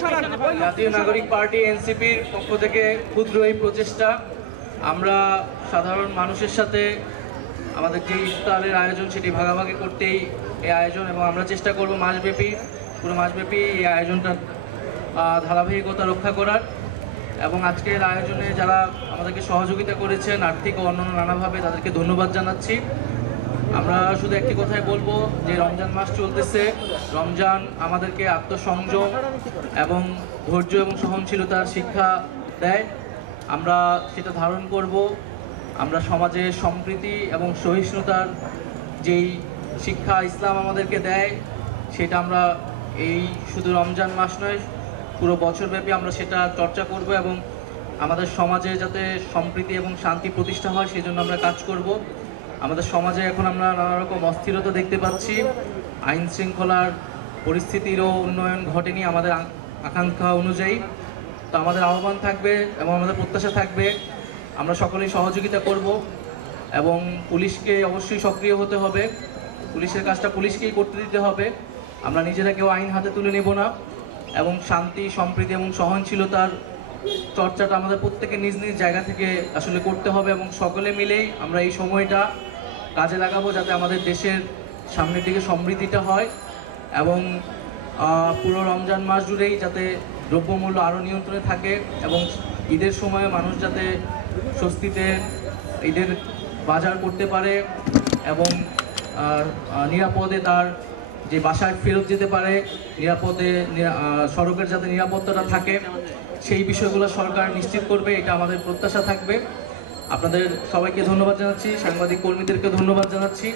জাতীয় নাগরিক পার্টি এনসিপির পক্ষ থেকে ক্ষুদ্র এই প্রচেষ্টা, আমরা সাধারণ মানুষের সাথে আমাদের যে ইফতারের আয়োজন সেটি ভাগাভাগি করতেই এই আয়োজন, এবং আমরা চেষ্টা করব পুরো মাসব্যাপী এই আয়োজনটা ধারাবাহিকতা রক্ষা করার। এবং আজকের আয়োজনে যারা আমাদেরকে সহযোগিতা করেছেন আর্থিক ও অন্যান্য নানাভাবে, তাদেরকে ধন্যবাদ জানাচ্ছি। আমরা শুধু একটি কথাই বলবো যে রমজান মাস চলতেছে, রমজান আমাদেরকে আত্মসংযম এবং ধৈর্য এবং সহনশীলতার শিক্ষা দেয়। আমরা সেটা ধারণ করব। আমরা সমাজে সম্প্রীতি এবং সহিষ্ণুতার যেই শিক্ষা ইসলাম আমাদেরকে দেয়, সেটা আমরা এই শুধু রমজান মাস নয়, পুরো বছরব্যাপী আমরা সেটা চর্চা করব এবং আমাদের সমাজে যাতে সম্প্রীতি এবং শান্তি প্রতিষ্ঠা হয় সেই জন্য আমরা কাজ করব। আমাদের সমাজে এখন আমরা নানা রকম অস্থিরতা দেখতে পাচ্ছি, আইন শৃঙ্খলার পরিস্থিতিরও উন্নয়ন ঘটেনি আমাদের আকাঙ্ক্ষা অনুযায়ী। তো আমাদের আহ্বান থাকবে এবং আমাদের প্রত্যাশা থাকবে আমরা সকলেই সহযোগিতা করব এবং পুলিশকে অবশ্যই সক্রিয় হতে হবে, পুলিশের কাজটা পুলিশকেই করতে দিতে হবে। আমরা নিজেরা কেউ আইন হাতে তুলে নেব না এবং শান্তি, সম্প্রীতি এবং সহনশীলতার চর্চাটা আমাদের প্রত্যেকের নিজ নিজ জায়গা থেকে আসলে করতে হবে এবং সকলে মিলেই আমরা এই সময়টা কাজে লাগাবো যাতে আমাদের দেশের সামনের দিকে সমৃদ্ধিটা হয় এবং পুরো রমজান মাস জুড়েই যাতে দ্রব্যমূল্য আরও নিয়ন্ত্রণে থাকে এবং ঈদের সময় মানুষ যাতে স্বস্তিতে ঈদের বাজার করতে পারে এবং নিরাপদে তার যে বাসায় ফেরত যেতে পারে, নিরাপদে সড়কের যাতে নিরাপত্তাটা থাকে, সেই বিষয়গুলো সরকার নিশ্চিত করবে, এটা আমাদের প্রত্যাশা থাকবে। আপনাদের সবাইকে ধন্যবাদ জানাচ্ছি, সাংবাদিক কর্মীদেরকে ধন্যবাদ জানাচ্ছি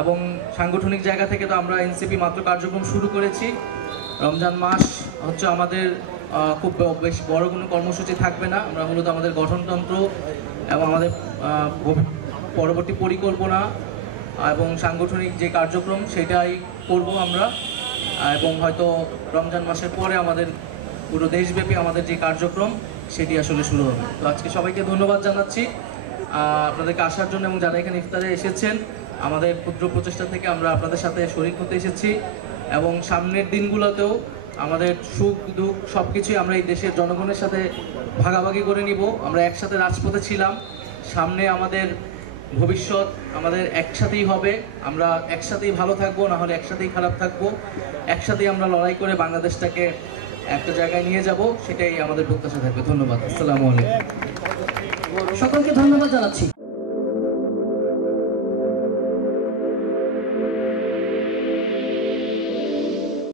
এবং সাংগঠনিক জায়গা থেকে তো আমরা এনসিপি মাত্র কার্যক্রম শুরু করেছি। রমজান মাস হচ্ছে আমাদের খুব বেশ বড় কোনো কর্মসূচি থাকবে না। আমরা মূলত আমাদের গঠনতন্ত্র এবং আমাদের পরবর্তী পরিকল্পনা এবং সাংগঠনিক যে কার্যক্রম সেটাই করব আমরা, এবং হয়তো রমজান মাসের পরে আমাদের পুরো দেশব্যাপী আমাদের যে কার্যক্রম সেটি আসলে শুরু হবে। তো আজকে সবাইকে ধন্যবাদ জানাচ্ছি আপনাদেরকে আসার জন্য এবং যারা এখানে ইফতারে এসেছেন। আমাদের ক্ষুদ্র প্রচেষ্টা থেকে আমরা আপনাদের সাথে শরীক হতে এসেছি এবং সামনের দিনগুলোতেও আমাদের সুখ দুঃখ সব কিছুই আমরা এই দেশের জনগণের সাথে ভাগাভাগি করে নিব। আমরা একসাথে রাজপথে ছিলাম, সামনে আমাদের ভবিষ্যৎ আমাদের একসাথেই হবে। আমরা একসাথেই ভালো থাকবো, না হলে একসাথেই খারাপ থাকবো। একসাথেই আমরা লড়াই করে বাংলাদেশটাকে একটা জায়গায় নিয়ে যাব, সেটাই আমাদের প্রত্যাশা থাকবে। ধন্যবাদ। আসসালামু আলাইকুম। সকলকে ধন্যবাদ জানাচ্ছি।